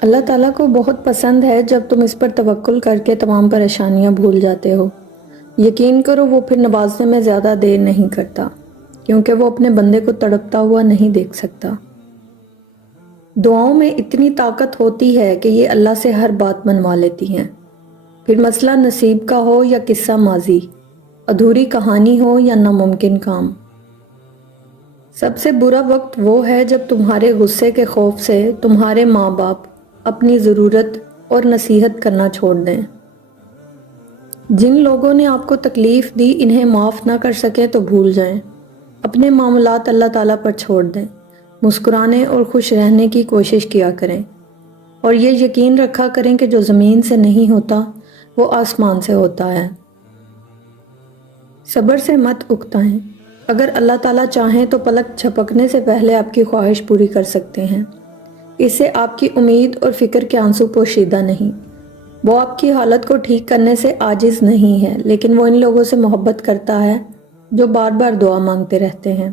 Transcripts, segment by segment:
اللہ تعالیٰ کو بہت پسند ہے جب تم اس پر توکل کر کے تمام پریشانیاں بھول جاتے ہو۔ یقین کرو وہ پھر نوازنے میں زیادہ دیر نہیں کرتا، کیونکہ وہ اپنے بندے کو تڑپتا ہوا نہیں دیکھ سکتا۔ دعاؤں میں اتنی طاقت ہوتی ہے کہ یہ اللہ سے ہر بات منوا لیتی ہیں، پھر مسئلہ نصیب کا ہو یا قصہ ماضی، ادھوری کہانی ہو یا ناممکن کام۔ سب سے برا وقت وہ ہے جب تمہارے غصے کے خوف سے تمہارے ماں باپ اپنی ضرورت اور نصیحت کرنا چھوڑ دیں۔ جن لوگوں نے آپ کو تکلیف دی انہیں معاف نہ کر سکیں تو بھول جائیں، اپنے معاملات اللہ تعالیٰ پر چھوڑ دیں، مسکرانے اور خوش رہنے کی کوشش کیا کریں، اور یہ یقین رکھا کریں کہ جو زمین سے نہیں ہوتا وہ آسمان سے ہوتا ہے۔ صبر سے مت اکتائیں، اگر اللہ تعالیٰ چاہیں تو پلک جھپکنے سے پہلے آپ کی خواہش پوری کر سکتے ہیں۔ اس سے آپ کی امید اور فکر کے آنسو پوشیدہ نہیں۔ وہ آپ کی حالت کو ٹھیک کرنے سے عاجز نہیں ہے، لیکن وہ ان لوگوں سے محبت کرتا ہے جو بار بار دعا مانگتے رہتے ہیں۔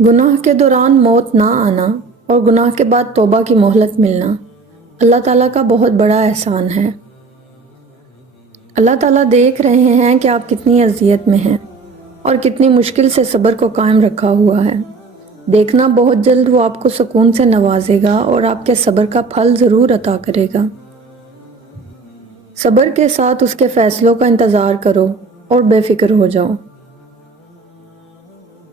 گناہ کے دوران موت نہ آنا اور گناہ کے بعد توبہ کی مہلت ملنا اللہ تعالیٰ کا بہت بڑا احسان ہے۔ اللہ تعالیٰ دیکھ رہے ہیں کہ آپ کتنی اذیت میں ہیں اور کتنی مشکل سے صبر کو قائم رکھا ہوا ہے۔ دیکھنا بہت جلد وہ آپ کو سکون سے نوازے گا اور آپ کے صبر کا پھل ضرور عطا کرے گا۔ صبر کے ساتھ اس کے فیصلوں کا انتظار کرو اور بے فکر ہو جاؤ۔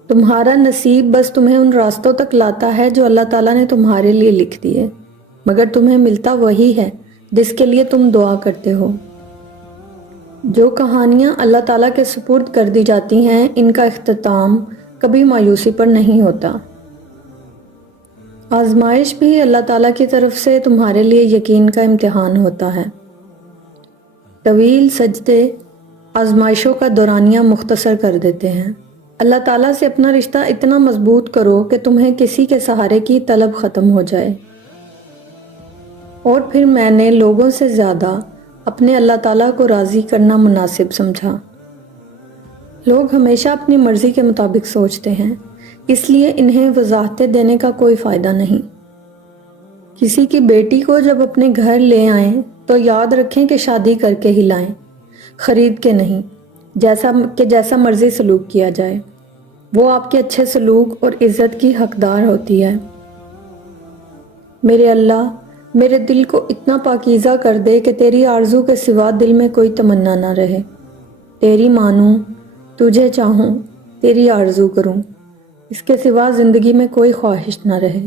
تمہارا نصیب بس تمہیں ان راستوں تک لاتا ہے جو اللہ تعالیٰ نے تمہارے لیے لکھ دیے، مگر تمہیں ملتا وہی ہے جس کے لیے تم دعا کرتے ہو۔ جو کہانیاں اللہ تعالیٰ کے سپرد کر دی جاتی ہیں ان کا اختتام کبھی مایوسی پر نہیں ہوتا۔ آزمائش بھی اللہ تعالیٰ کی طرف سے تمہارے لیے یقین کا امتحان ہوتا ہے۔ طویل سجدے آزمائشوں کا دورانیہ مختصر کر دیتے ہیں۔ اللہ تعالیٰ سے اپنا رشتہ اتنا مضبوط کرو کہ تمہیں کسی کے سہارے کی طلب ختم ہو جائے۔ اور پھر میں نے لوگوں سے زیادہ اپنے اللہ تعالیٰ کو راضی کرنا مناسب سمجھا۔ لوگ ہمیشہ اپنی مرضی کے مطابق سوچتے ہیں، اس لیے انہیں وضاحتیں دینے کا کوئی فائدہ نہیں۔ کسی کی بیٹی کو جب اپنے گھر لے آئیں تو یاد رکھیں کہ شادی کر کے ہی لائیں، خرید کے نہیں، جیسا مرضی سلوک کیا جائے۔ وہ آپ کے اچھے سلوک اور عزت کی حقدار ہوتی ہے۔ میرے اللہ، میرے دل کو اتنا پاکیزہ کر دے کہ تیری آرزو کے سوا دل میں کوئی تمنا نہ رہے۔ تیری مانوں، تجھے چاہوں، تیری آرزو کروں، اس کے سوا زندگی میں کوئی خواہش نہ رہے۔